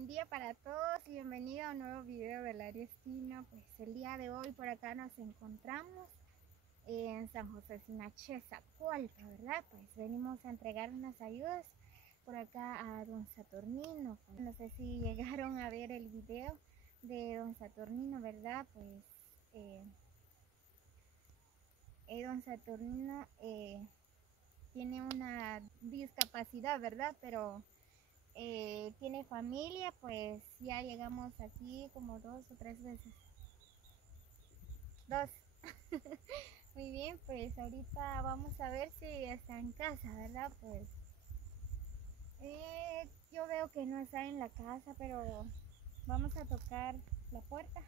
buen día para todos y bienvenido a un nuevo video del área Estino. Pues el día de hoy por acá nos encontramos en San José Sinaché, Zacualpa, ¿verdad? Pues venimos a entregar unas ayudas por acá a don Saturnino. No sé si llegaron a ver el video de don Saturnino, ¿verdad? Pues don Saturnino tiene una discapacidad, ¿verdad? Pero tiene familia, pues ya llegamos aquí como 2 o 3 veces. 2. Muy bien, pues ahorita vamos a ver si está en casa, ¿verdad? Pues yo veo que no está en la casa, pero vamos a tocar la puerta.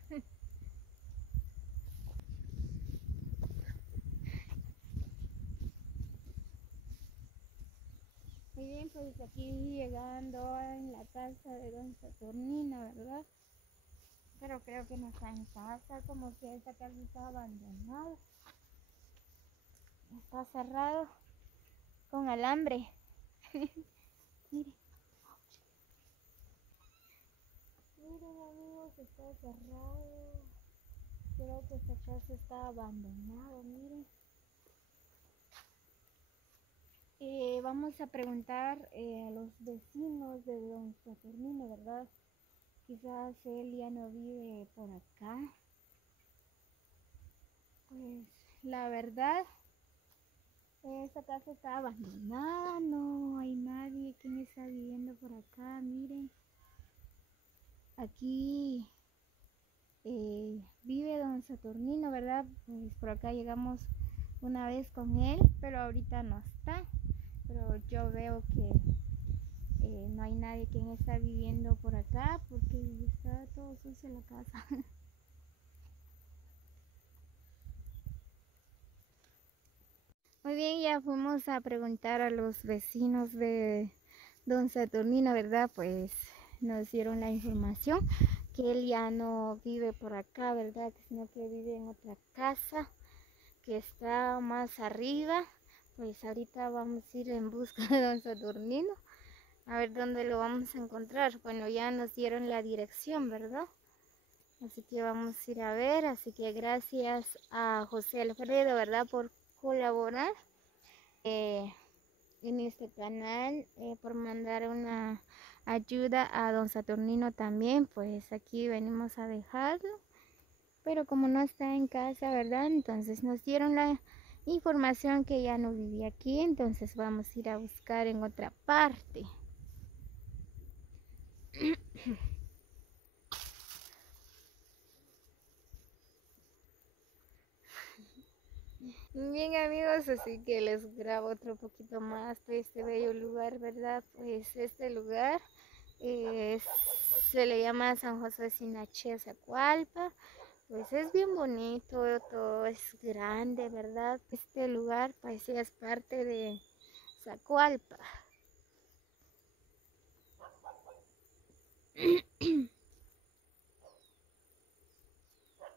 Muy bien, pues aquí llegando en la casa de don Saturnino, ¿verdad? Pero creo que no está en casa, como que esta casa está abandonada. Está cerrado con alambre. Miren. Miren amigos, está cerrado. Creo que esta casa está abandonada, miren. Vamos a preguntar a los vecinos de don Saturnino, ¿verdad? Quizás él ya no vive por acá. Pues la verdad, esta casa está abandonada, no hay nadie quien está viviendo por acá, miren. Aquí vive don Saturnino, ¿verdad? Pues por acá llegamos una vez con él, pero ahorita no está. Pero yo veo que no hay nadie quien está viviendo por acá porque está todo sucio la casa. Muy bien, ya fuimos a preguntar a los vecinos de don Saturnino, ¿verdad? Pues nos dieron la información que él ya no vive por acá, ¿verdad? Sino que vive en otra casa que está más arriba. Pues ahorita vamos a ir en busca de don Saturnino a ver dónde lo vamos a encontrar. Bueno, ya nos dieron la dirección, ¿verdad? Así que vamos a ir a ver. Así que gracias a José Alfredo, ¿verdad? Por colaborar en este canal, por mandar una ayuda a don Saturnino también. Pues aquí venimos a dejarlo, pero como no está en casa, ¿verdad? Entonces nos dieron la información que ya no vivía aquí, entonces vamos a ir a buscar en otra parte. Bien amigos, así que les grabo otro poquito más de este bello lugar, ¿verdad? Pues este lugar se le llama San José Sinaché, Zacualpa. Pues es bien bonito, todo es grande, ¿verdad? Este lugar pues sí es parte de Zacualpa.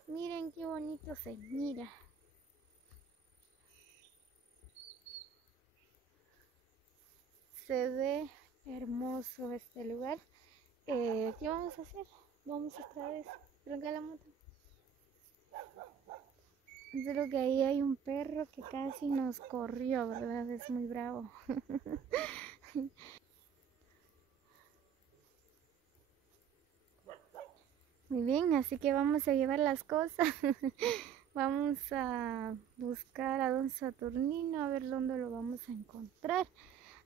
Miren qué bonito se mira. Se ve hermoso este lugar. ¿Qué vamos a hacer? Vamos otra vez. Brinca la moto. Creo que ahí hay un perro que casi nos corrió, ¿verdad? Es muy bravo. Muy bien, así que vamos a llevar las cosas. Vamos a buscar a don Saturnino, a ver dónde lo vamos a encontrar.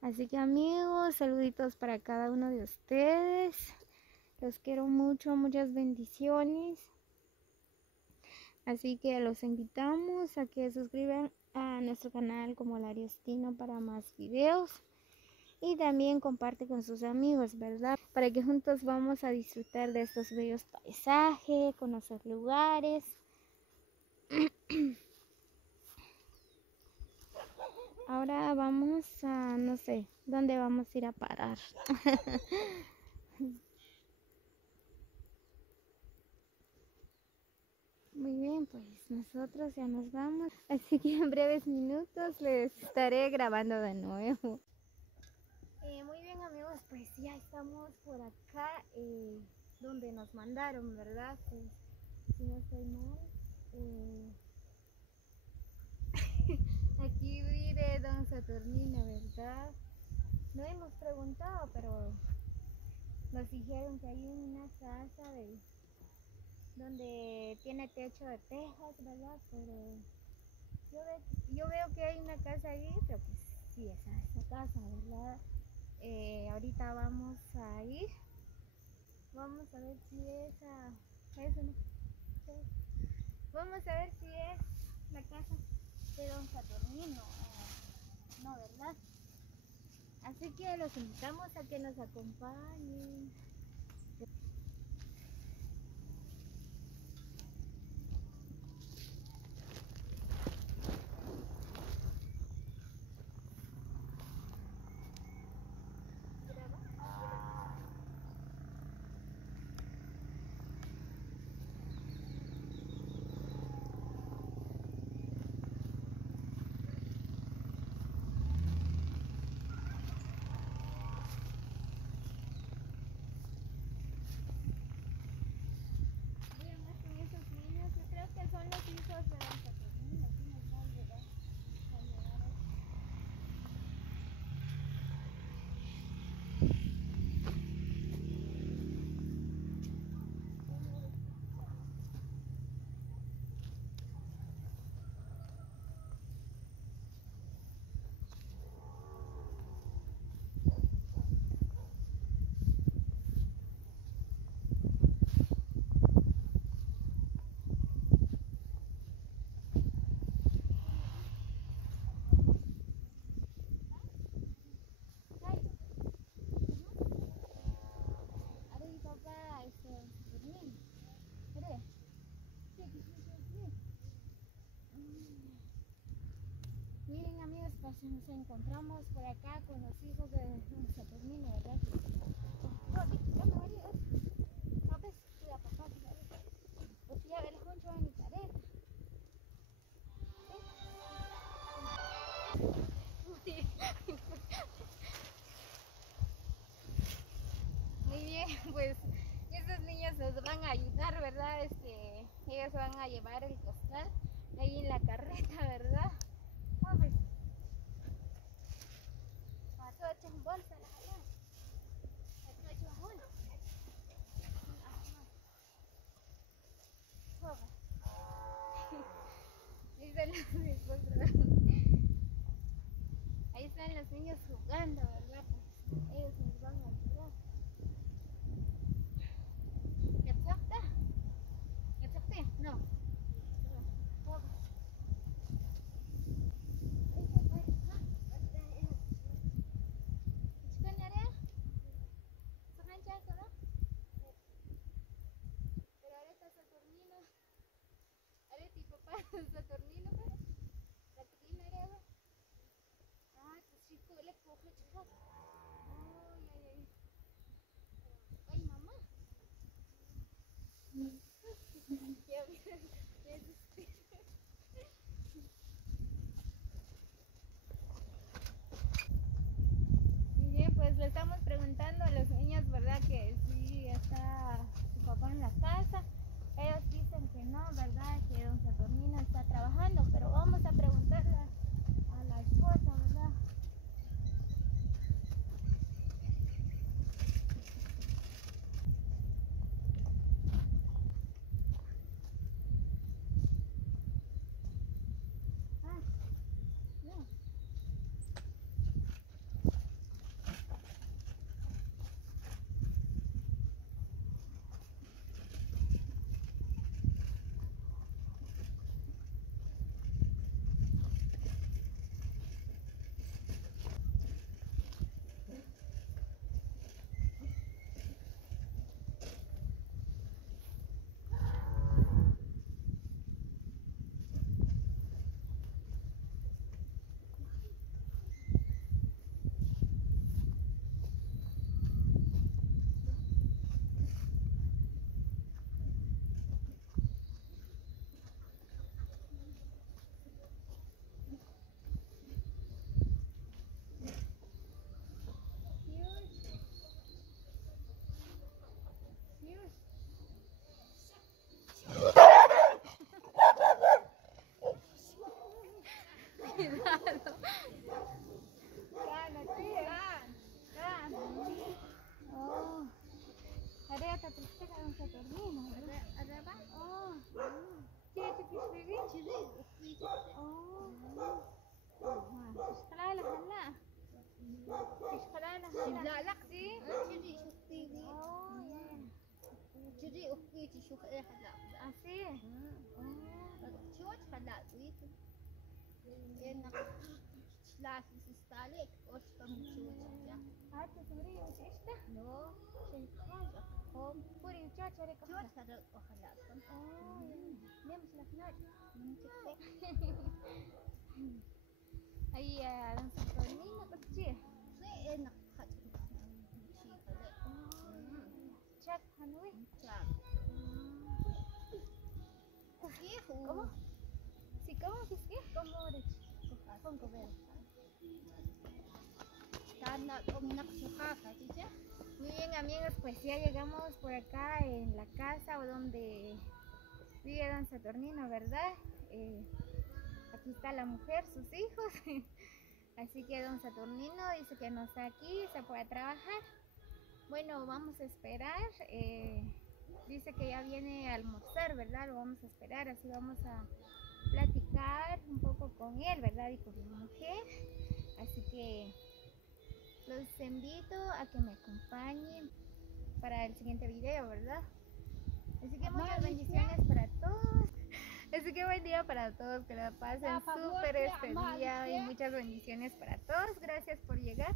Así que amigos, saluditos para cada uno de ustedes. Los quiero mucho, muchas bendiciones. Así que los invitamos a que se suscriban a nuestro canal como el área Estino para más videos. Y también comparte con sus amigos, ¿verdad? Para que juntos vamos a disfrutar de estos bellos paisajes, conocer lugares. Ahora vamos a, no sé, ¿dónde vamos a ir a parar? Muy bien, pues nosotros ya nos vamos. Así que en breves minutos les estaré grabando de nuevo. Muy bien amigos, pues ya estamos por acá donde nos mandaron, ¿verdad? Pues si no estoy mal, aquí vive don Saturnino, ¿verdad? No hemos preguntado, pero nos dijeron que hay una casa donde tiene techo de tejas, ¿verdad? Pero yo veo que hay una casa ahí, pero pues sí, esa casa, ¿verdad? Ahorita vamos a ir, vamos a ver si eso no, vamos a ver si es la casa de don Saturnino, no, ¿verdad? Así que los invitamos a que nos acompañen. Son los hijos de don Saturnino, aquí nos van a llegar Miren amigos, pues nos encontramos por acá con los hijos de don Saturnino, ¿verdad? No, pues, cuida papá, pues ya ver junto a mi careta. Muy bien, pues estos niños nos van a ayudar, ¿verdad? Ellos van a llevar el costal ahí en la carreta, ¿verdad? Pues, pasó hecho en bolsa la jalada. Pasó hecho en bolsa. Ahí están los niños jugando, ¿verdad? Pues ellos nos van a ayudar. ¿Yatsapta? ¿Yatsapta? No. Pero ahora está Saturnino. Ahora ti papá Saturnino, pues. Saturnino era. Ah, pues chico, le coge chico. Ay, ay, ay. Ay, mamá. Ya me asusté. Muy bien, pues le estamos preguntando a los niños, ¿verdad? Que sí está su papá en la casa. Ellos dicen que no, ¿verdad? Que don Saturnino está trabajando. Kan, nanti. Kan. Oh. Ada tapi kita kan Saturnino. Ada apa? Oh. Cik bibi. Ciri ukti. Oh. Tishqalala halla. Tishqalala halla. Lalak di. Ciri ukti di. Oh, yeah. Ciri ukti tishuk halla. Asih. شوت هلا ويت انك لا تستالك وش كم شوت هات توري وش إيشته؟ نو شيء خاص. هم Puri ucap cari شوت kau. هذا وخلاص Oh, dia mesti nak nak. Iya, langsung ke ini nak kecil. زي انك خد شيء هذا Chat Hanui. جاب كيف ¿Cómo? Si cómo que sí, cómo eres. كم قبل كان أمك شخاخة تيجي Muy bien, amigos, pues ya llegamos por acá en la casa o donde vive don Saturnino, ¿verdad? Aquí está la mujer, sus hijos. Así que don Saturnino dice que no está aquí, se puede trabajar. Bueno, vamos a esperar. Dice que ya viene a almorzar, ¿verdad? Lo vamos a esperar, así vamos a platicar un poco con él, ¿verdad? Y con mi mujer. Así que los invito a que me acompañen para el siguiente video, ¿verdad? Así que muchas bendiciones para todos. Así que buen día para todos, que la pasen súper este día y muchas bendiciones para todos. Gracias por llegar.